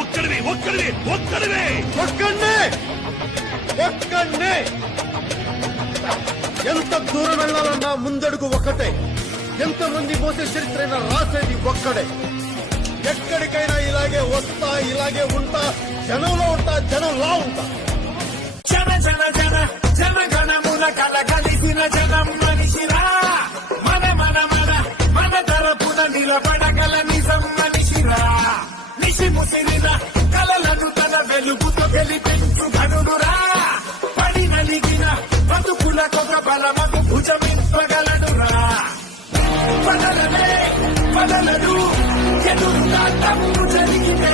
ఒక్కడివి ఒక్కడివి ఒక్కడివి ఒక్కడే ఎంత దూరం వెళ్ళాలన్నా ముందడుగు ఒక్కటే, ఎంతమంది మోసే చరిత్రైనా రాసేది ఒక్కడే. ఎక్కడికైనా ఇలాగే వస్తా, ఇలాగే ఉంటా, జనంలో ఉంటా, జనంలా ఉంటా. జన జన జన జన గణముల కల కలిసిన జనం మనిషిరా, మన మన మన మన తరపున నిలబడగల నిజం మనిషిరా. నిశి ముసిరిన కలలను తన వెలుగుతో గెలిపించు ఘనుడురా. పడి నలిగిన బతుకులకొక బలమకు భుజమింపగలడురా. పదలనే పదలడు ఎదురుగా తప్పు జరిగితే